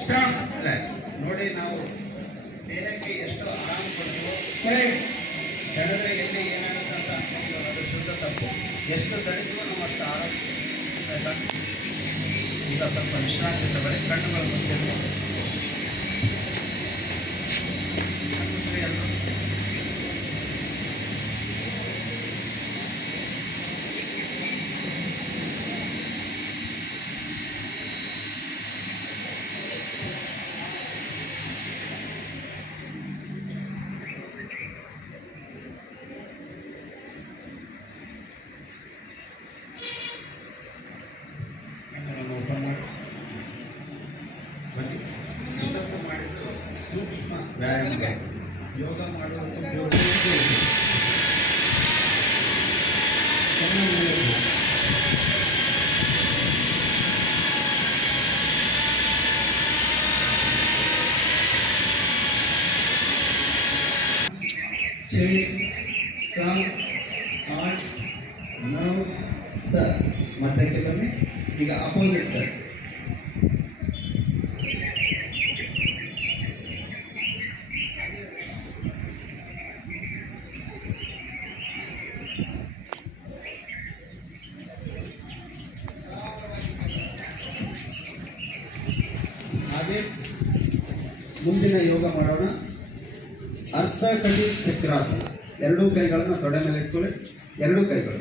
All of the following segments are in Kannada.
ಅಲ್ಲ ನೋಡಿ, ನಾವು ದೇಹಕ್ಕೆ ಎಷ್ಟು ಆರಾಮ ಕೊಡ್ತೀವೋ ದಣಿದ್ರೆ ಎಲ್ಲಿ ಏನಾಗುತ್ತೆ ಅಂತ ಅನ್ಕೊಂತೀವೋ ಅದು ಶುದ್ಧ ತಪ್ಪು. ಎಷ್ಟು ದಣಿದ್ರೂ ನಾವು ಅಷ್ಟು ಆರೋಗ್ಯ. ಈಗ ಸ್ವಲ್ಪ ವಿಶ್ರಾಂತಿ ತಗೊಳ್ಳಿ, ಕಣ್ಣುಗಳು ಮುಚ್ಚಿರಲಿ. ಎಲ್ಲರೂ ಮಾಡಿದ್ದು ಸೂಕ್ಷ್ಮ ವ್ಯಾಯಾಮ. ಯೋಗ ಮಾಡುವಂಥ ಮತ್ತಕ್ಕೆ ಬನ್ನಿ. ಈಗ ಅಪೋಸಿಟ್ ಸರ್, ಹಾಗೆ ಮುಂದಿನ ಯೋಗ ಮಾಡೋಣ. ಅರ್ಧ ಕಟಿ ಚಕ್ರಾಸನ. ಎರಡೂ ಕೈಗಳನ್ನು ತೊಡೆ ಮೇಲೆ ಇಟ್ಕೊಳ್ಳಿ. ಎರಡೂ ಕೈಗಳು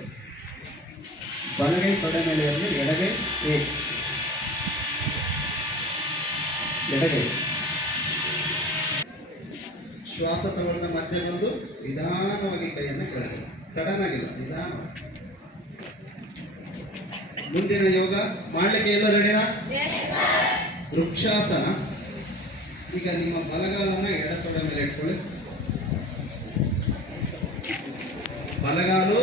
ಬಲಗೈ ತೊಡೆ ಮೇಲೆ ಇರಲಿ, ಎಡಗೈ ಎಡಗೈ. ಶ್ವಾಸ ತಗೊಳ್ಳ ಮಧ್ಯೆ ಬಂದು ನಿಧಾನವಾಗಿ ಕೈಯನ್ನು ಕೆಳಗೆ, ಸಡನ್ ಆಗಿಲ್ಲ, ನಿಧಾನವಾಗಿ. ಮುಂದಿನ ಯೋಗ ಮಾಡಲಿಕ್ಕೆ ಎಲ್ಲ ರೆಡಿನಾ? ವೃಕ್ಷಾಸನ. ಈಗ ನಿಮ್ಮ ಬಲಗಾಲನ್ನು ಎಡ ತೊಡೆ ಮೇಲೆ ಇಟ್ಕೊಳ್ಳಿ. ಬಲಗಾಲು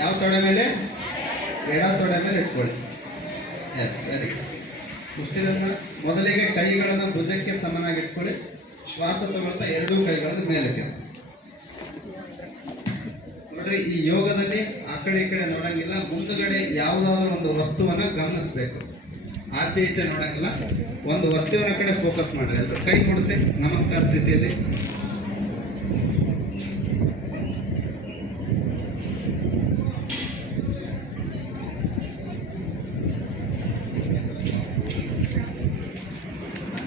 ಯಾವ ತೊಡೆ ಮೇಲೆ? ಎಡ ತೊಡೆ ಮೇಲೆ ಇಟ್ಕೊಳ್ಳಿ. Yes, very good. ಉಸಿರನ್ನು ಮೊದಲಿಗೆ ಕೈಗಳನ್ನು ಭುಜಕ್ಕೆ ಸಮನಾಗಿ ಇಟ್ಕೊಳ್ಳಿ. ಶ್ವಾಸ ತಗೊಳ್ತಾ ಎರಡೂ ಕೈಗಳನ್ನು ಮೇಲಕ್ಕೆ. ನೋಡ್ರಿ, ಈ ಯೋಗದಲ್ಲಿ ಆ ಕಡೆ ಈ ಕಡೆ ನೋಡಂಗಿಲ್ಲ. ಮುಂದುಗಡೆ ಯಾವುದಾದ್ರೂ ಒಂದು ವಸ್ತುವನ್ನ ಗಮನಿಸಬೇಕು. ಆಚೆ ಈಚೆ ನೋಡಂಗಿಲ್ಲ. ಒಂದು ವಸ್ತುವಿನ ಕಡೆ ಫೋಕಸ್ ಮಾಡ್ರಿ. ಎಲ್ಲರೂ ಕೈ ಕೊಡಿಸಿ ನಮಸ್ಕಾರ ಸ್ಥಿತಿಯಲ್ಲಿ.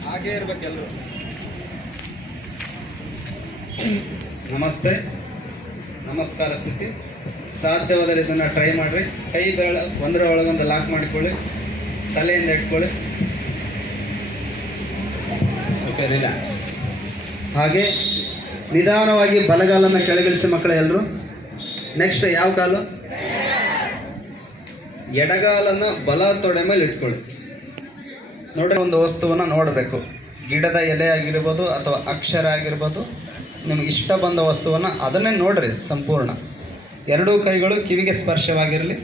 ಹಾಗೇ ಇರ್ಬೇಕೆಲ್ಲರೂ. ನಮಸ್ತೆ, ನಮಸ್ಕಾರ ಸ್ಥಿತಿ. ಸಾಧ್ಯವಾದರೆ ಇದನ್ನು ಟ್ರೈ ಮಾಡಿರಿ. ಕೈ ಬೆರಳ ಒಂದರ ಒಳಗೊಂದು ಲಾಕ್ ಮಾಡಿಕೊಳ್ಳಿ. ತಲೆಯಿಂದ ಇಟ್ಕೊಳ್ಳಿ. Okay, relax. ಹಾಗೆ ನಿಧಾನವಾಗಿ ಬಲಗಾಲನ್ನು ಕೆಳಗಿಳಿಸಿ ಮಕ್ಕಳ ಎಲ್ಲರೂ. ನೆಕ್ಸ್ಟ್ ಯಾವ ಕಾಲು? ಎಡಗಾಲನ್ನು ಬಲ ತೊಡೆ ಮೇಲೆ ಇಟ್ಕೊಳ್ಳಿ. ನೋಡ್ರಿ, ಒಂದು ವಸ್ತುವನ್ನು ನೋಡಬೇಕು. ಗಿಡದ ಎಲೆ ಆಗಿರ್ಬೋದು ಅಥವಾ ಅಕ್ಷರ ಆಗಿರ್ಬೋದು, ನಿಮ್ಗೆ ಇಷ್ಟ ಬಂದ ವಸ್ತುವನ್ನು ಅದನ್ನೇ ನೋಡ್ರಿ ಸಂಪೂರ್ಣ. ಎರಡೂ ಕೈಗಳು ಕಿವಿಗೆ ಸ್ಪರ್ಶವಾಗಿರಲಿ.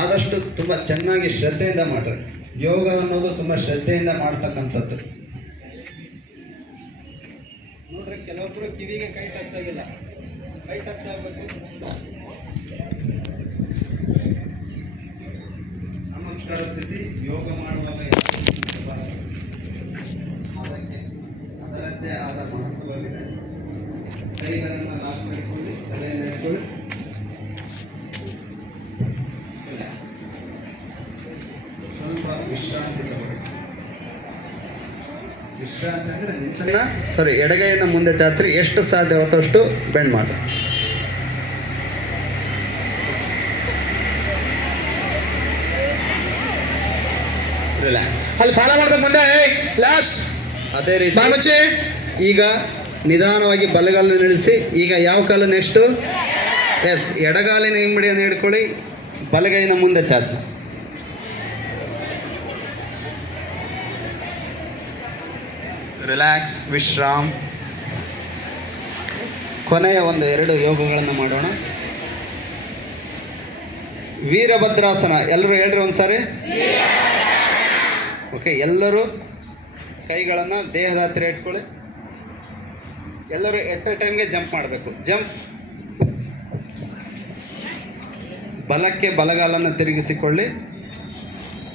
ಆದಷ್ಟು ತುಂಬ ಚೆನ್ನಾಗಿ ಶ್ರದ್ಧೆಯಿಂದ ಮಾಡ್ರಿ. ಯೋಗ ಅನ್ನೋದು ತುಂಬ ಶ್ರದ್ಧೆಯಿಂದ ಮಾಡ್ತಕ್ಕಂಥದ್ದು. ನೋಡ್ರಿ, ಕೆಲವೊಬ್ಬರು ಕಿವಿಗೆ ಕೈ ಟಚ್ ಆಗಿಲ್ಲ. ಕೈ ಟಚ್ ಆಗಬೇಕು. ನಮಸ್ಕಾರ ಸ್ಥಿತಿ. ಯೋಗ ಮಾಡುವಾಗ ಅದಕ್ಕೆ ಅದರದ್ದೇ ಆದ ಮಹತ್ವವಿದೆ. ಕೈಗಳನ್ನು ಲಾಕ್ ಮಾಡಿಕೊಳ್ಳಿ, ತಲೆಯನ್ನು ಇಟ್ಕೊಳ್ಳಿ. ಸ್ವಲ್ಪ ವಿಶ್ರಾಂತಿ ತಗೊಳ್ಳಿ. ವಿಶ್ರಾಂತಿ ಅಂದರೆ ನಿಂತನ್ನ ಸಾರಿ, ಎಡಗೈಯನ್ನು ಮುಂದೆ ಚಾಚ್ರಿ. ಎಷ್ಟು ಸಾಧ್ಯವಾಗುತ್ತೋ ಅಷ್ಟು ಬೆಂಡ್ ಮಾಡಿ. ರಿಲ್ಯಾಕ್ಸ್. ಅಲ್ಲಿ ಫಾಲೋ ಮಾಡ್ಬೇಕು ಮುಂದೆ. ಲಾಸ್ಟ್ ಅದೇ ರೀತಿ ಈಗ ನಿಧಾನವಾಗಿ ಬಲಗಾಲನ್ನು ನಡೆಸಿ. ಈಗ ಯಾವ ಕಾಲು ನೆಕ್ಸ್ಟು? ಎಸ್, ಎಡಗಾಲಿನ ಹಿಂಬಡಿಯನ್ನು ಹಿಡ್ಕೊಳ್ಳಿ. ಬಲಗೈನ ಮುಂದೆ ಚಾಚಿ. ರಿಲ್ಯಾಕ್ಸ್, ವಿಶ್ರಾಮ್. ಕೊನೆಯ ಒಂದು 2 ಯೋಗಗಳನ್ನು ಮಾಡೋಣ. ವೀರಭದ್ರಾಸನ. ಎಲ್ಲರೂ ಹೇಳ್ರಿ ಒಂದ್ಸಾರಿ. ಓಕೆ, ಎಲ್ಲರೂ ಕೈಗಳನ್ನು ದೇಹದ ಹತ್ತಿರ ಇಟ್ಕೊಳ್ಳಿ. ಎಲ್ಲರೂ ಎಟ್ ಎ ಟೈಮ್ಗೆ ಜಂಪ್ ಮಾಡಬೇಕು. ಜಂಪ್. ಬಲಕ್ಕೆ ಬಲಗಾಲನ್ನು ತಿರುಗಿಸಿಕೊಳ್ಳಿ.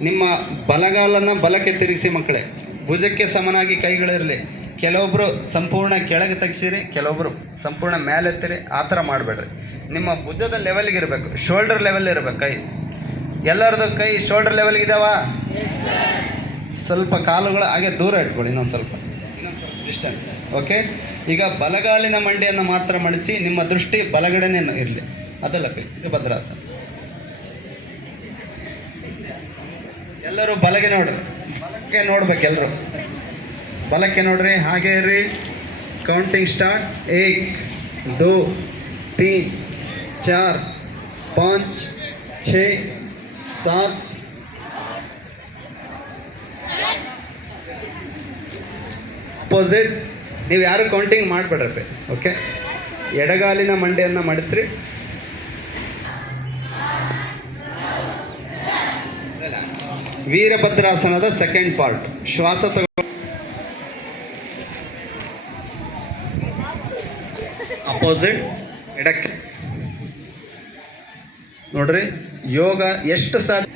ನಿಮ್ಮ ಬಲಗಾಲನ್ನು ಬಲಕ್ಕೆ ತಿರುಗಿಸಿ ಮಕ್ಕಳೇ. ಭುಜಕ್ಕೆ ಸಮನಾಗಿ ಕೈಗಳಿರಲಿ. ಕೆಲವೊಬ್ಬರು ಸಂಪೂರ್ಣ ಕೆಳಗೆ ತೆಗಿಸಿರಿ, ಕೆಲವೊಬ್ಬರು ಸಂಪೂರ್ಣ ಮೇಲೆ ಎತ್ತಿರಿ. ಆ ಥರ ಮಾಡಬೇಡ್ರಿ. ನಿಮ್ಮ ಭುಜದ ಲೆವೆಲ್ಗೆ ಇರಬೇಕು, ಶೋಲ್ಡರ್ ಲೆವೆಲ್ ಇರಬೇಕು ಕೈ. ಎಲ್ಲರದು ಕೈ ಶೋಲ್ಡರ್ ಲೆವೆಲ್ಗೆ ಇದಾವ? ಸ್ವಲ್ಪ ಕಾಲುಗಳು ಹಾಗೆ ದೂರ ಇಟ್ಕೊಳ್ಳಿ, ಇನ್ನೊಂದು ಸ್ವಲ್ಪ ಡಿಸ್ಟೆನ್ಸ್. ಓಕೆ, ಈಗ ಬಲಗಾಲಿನ ಮಂಡಿಯನ್ನು ಮಾತ್ರ ಮಡಚಿ ನಿಮ್ಮ ದೃಷ್ಟಿ ಬಲಗಡೆನೇ ಇರಲಿ. ಅದಲ್ಲ ಕೈ, ಇದು ಭದ್ರಾಸನ. ಎಲ್ಲರೂ ಬಲಗೆ ನೋಡ್ರಿ, ಬಲಕ್ಕೆ ನೋಡ್ಬೇಕು ಎಲ್ಲರೂ. ಬಲಕ್ಕೆ ನೋಡ್ರಿ, ಹಾಗೆ ಇರ್ರಿ. Counting start. 1 2 3 4 5 6 7. ಅಪೋಸಿಟ್. ನೀವು ಯಾರು ಕೌಂಟಿಂಗ್ ಮಾಡಬೇಡ್ರಪ್ಪ. ಓಕೆ, ಎಡಗಾಲಿನ ಮಂಡಿಯನ್ನು ಮಡಿತ್ರಿ. ವೀರಭದ್ರಾಸನದ ಸೆಕೆಂಡ್ ಪಾರ್ಟ್. ಶ್ವಾಸ ತಗೋ. ಅಪೋಸಿಟ್ ಎಡಕ್ಕೆ ನೋಡ್ರಿ. ಯೋಗ ಎಷ್ಟು ಸಾಧ್ಯ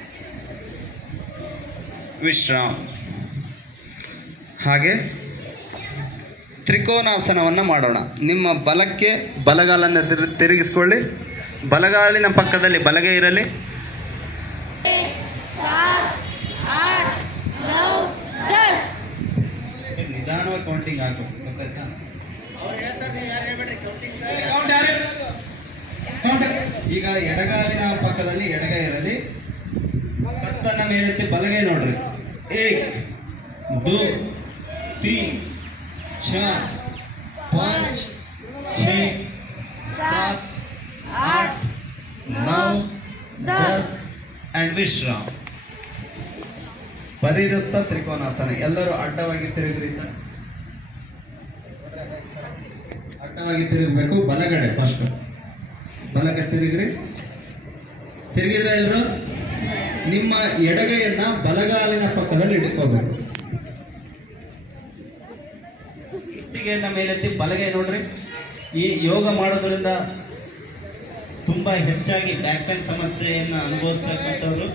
ವಿಶ್ರಾಮ್. ಹಾಗೆ ತ್ರಿಕೋನಾಸನವನ್ನು ಮಾಡೋಣ. ನಿಮ್ಮ ಬಲಕ್ಕೆ ಬಲಗಾಲನ್ನು ತಿರುಗಿಸ್ಕೊಳ್ಳಿ. ಬಲಗಾಲಿನ ಪಕ್ಕದಲ್ಲಿ ಬಲಗೈ ಇರಲಿ. 7 8 9 10. ನಿಧಾನವಾಗಿ ಕೌಂಟಿಂಗ್ ಆಗಬೇಕು, ಗೊತ್ತಾಯ್ತಾ? ಈಗ ಎಡಗಾಲಿನ ಪಕ್ಕದಲ್ಲಿ ಎಡಗೈ ಇರಲಿ. ಕತ್ತನ್ನ ಮೇಲೆತ್ತಿ ಬಲಗೈ ನೋಡ್ರಿ. 1 2 3 4 5 6 7 8 9 10 and ವಿಶ್ರಾಮ್. ಪರಿವೃತ್ತ ತ್ರಿಕೋನಾಸನ. ಎಲ್ಲರೂ ಅಡ್ಡವಾಗಿ ತಿರುಗ್ರಿಂದ. ಅಡ್ಡವಾಗಿ ತಿರುಗಬೇಕು. ಬಲಗಡೆ ಫಸ್ಟ್ ಬಲಕ್ಕೆ ತಿರುಗ್ರಿ. ತಿರುಗಿದ್ರೆ ಎಲ್ಲರೂ ನಿಮ್ಮ ಎಡಗೈಯನ್ನ ಬಲಗಾಲಿನ ಪಕ್ಕದಲ್ಲಿ ಇಟ್ಕೋಬೇಕು. ಇಟ್ಟಿಗೆಯನ್ನ ಮೇಲೆತ್ತಿ ಬಲಗೈ ನೋಡ್ರಿ. ಈ ಯೋಗ ಮಾಡೋದ್ರಿಂದ ತುಂಬಾ ಹೆಚ್ಚಾಗಿ ಬ್ಯಾಕ್ ಪೇನ್ ಸಮಸ್ಯೆಯನ್ನು ಅನುಭವಿಸ್ತಕ್ಕಂಥವ್ರು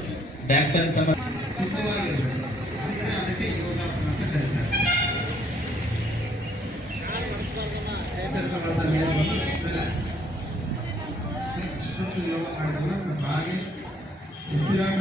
ಬ್ಯಾಕ್ ಪೇನ್ ಸಮಸ್ಯೆ ಸುಖವಾಗಿರ್ಬೇಕು. ಅಂದ್ರೆ ಅದಕ್ಕೆ ಯೋಗಾಸನ ಅಂತ ಕರೀತಾರೆ. ಯೋಗ ಮಾಡಿದಾಗ ಹಾಗೆ ಉಸಿರಾಟ